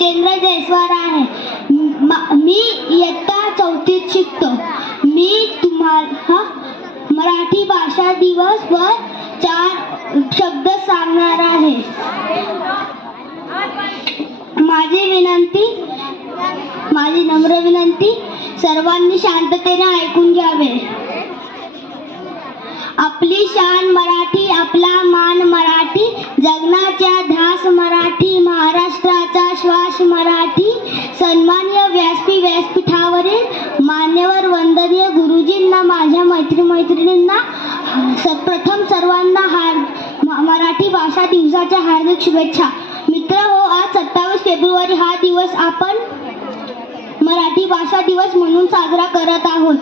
जितेंद्र जयस्वाल आहे. मी इयत्ता 4थीत शिकतो. मी तुम्हाला मराठी भाषा दिवस वर 4 शब्द सांगणार आहे. माझी नम्र विनंती, सर्वांनी शांततेने ऐकून घ्यावे. आपली शान मराठी, आपला मान मराठी, जगण्याचा ध्यास मराठी, महाराष्ट्राचा श्वास मराठी. सन्माननीय व्यासपीठावरील मान्यवर वंदनीय गुरुजींना, माझ्या मैत्रिणींना प्रथम सर्वांना मराठी भाषा दिवसाच्या हार्दिक शुभेच्छा. मित्र हो, आज 27 फेब्रुवारी हा दिवस आपण मराठी भाषा दिवस म्हणून साजरा करत आहोत.